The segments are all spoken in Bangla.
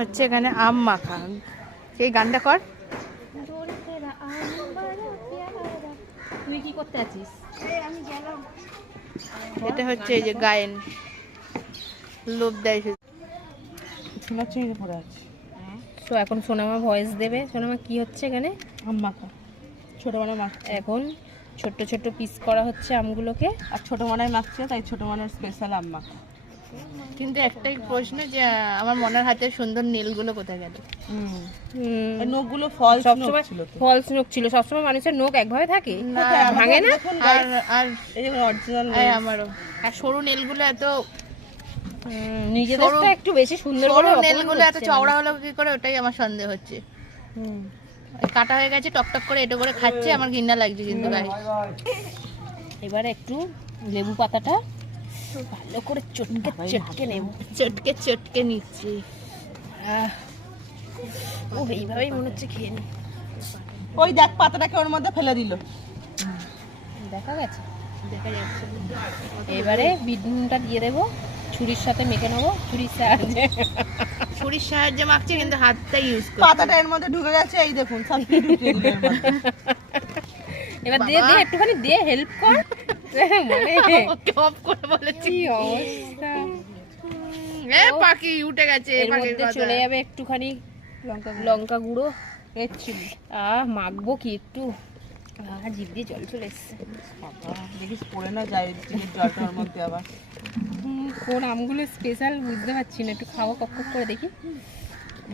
হচ্ছে এখানে আম মাখা। এই গানটা কর। তুই কি করতে আছিস? এটা হচ্ছে এই যে গায়েন লোভ দেয় পড়ে আছে। তো এখন সোনামা ভয়েস দেবে। সোনামা কি হচ্ছে এখানে? আম মাখা ছোট মানে মাছ। এখন ছোট্ট ছোট্ট পিস করা হচ্ছে আমগুলোকে, আর ছোট মানায় মাখছে, তাই ছোট মানের স্পেশাল আম মাখা। কিন্তু একটাই প্রশ্ন যে আমার মনের হাতের সুন্দর নীলগুলো কোথায় গেল? নখগুলো ফলস নখ ছিল, ফলস নখ ছিল। সবসময় মানুষের নখ একভাবে থাকে, ভাঙে না। আর এই যে অরিজিনাল আমারও, আর সরু নীলগুলো এত নিজেদেরটা একটু বেশি সুন্দর করে, নীলগুলো এত চওড়া হলো কি করে, ওটাই আমার সন্দেহ হচ্ছে। কাটা হয়ে গেছে, টকটক করে এটো করে খাচ্ছে, আমার ঘৃণা লাগছে কিন্তু গায়ে। এবারে একটু লেবু পাতাটা ভালো করে চটকে চটকে নেব, চটকে চটকে নিচ্ছি। ও এইভাবেই মনে হচ্ছে খেয়ে নি। ওই দেখ পাতাটাকে ওর মধ্যে ফেলে দিল, দেখা গেছে, দেখা যাচ্ছে। এবারে বিট নুনটা দিয়ে দেবো, ছুরির সাথে মেখে নেবো, ছুরির সাহায্যে। ছুরির সাহায্যে মাখছে কিন্তু হাতটা ইউজ করছে। পাতাটা এর মধ্যে ঢুকে গেছে, এই দেখুন সব ঢুকে দিল এর মধ্যে। এবার দিয়ে দে, একটুখানি দিয়ে হেল্প কর। মানে টপ করে বলেছি কি অবস্থা। এ পাখি উঠে গেছে, এর মধ্যে চলে যাবে একটুখানি লঙ্কা গুঁড়ো, এর চিলি। মাখবো কি একটু, জিভ দিয়ে জল চলে এসছে। দেখিস পড়ে না যায় জিভের জলটার মধ্যে আবার। কোন আমগুলো স্পেশাল বুঝতে পারছি না, একটু খাওয়া কক করে দেখি,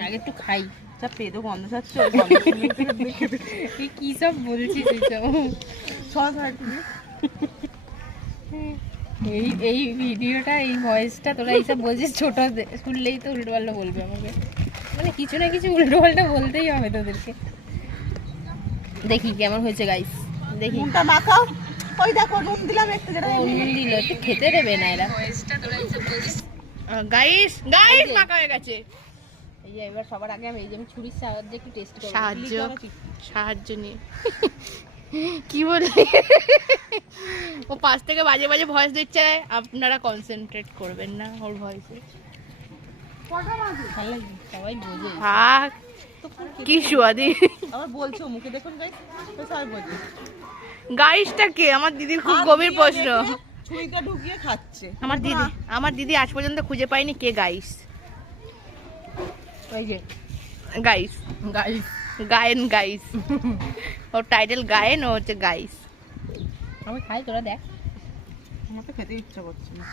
আগে একটু খাই। যা পেদো গন্ধ ছাড়ছে। তুই কি সব বলছিস এইসব? এই ভিডিওটা, এই ভয়েসটা তোরা এইসব বলছিস, ছোট শুনলেই তো উল্টো পাল্টা বলবে আমাকে। মানে কিছু না কিছু উল্টো পাল্টা বলতেই হবে তোদেরকে। দেখি কেমন হয়েছে গাইস, দেখি। নুনটা মাখাও, ওই দেখো নুন দিলাম একটু, যেটা নুন দিল, একটু খেতে দেবে না এরা। গাইস গাইস মাখা হয়ে গেছে। এই এবার সবার আগে আমি এই যে ছুরির সাহায্যে একটু টেস্ট করব, সাহায্য নিয়ে। কি বললি? ও পাশ থেকে বাজে বাজে ভয়েস দিচ্ছে, আপনারা কনসেন্ট্রেট করবেন না ওর ভয়েসে। সবাই বোঝে কি সুয়াদি আবার বলছো মুখে, দেখুন গাইস সবাই বোঝে। গাইসটা কে? আমার দিদির খুব গভীর প্রশ্ন। ছুরিটা ঢুকিয়ে খাচ্ছে আমার দিদি আজ পর্যন্ত খুঁজে পাইনি কে গাইস। ওই যে গাইস গাইস গায়েন গাইস, ওর টাইটেল গায়েন, ও হচ্ছে গাইস। আমি খাই, তোরা দেখ। আমার তো খেতে ইচ্ছা করছে না।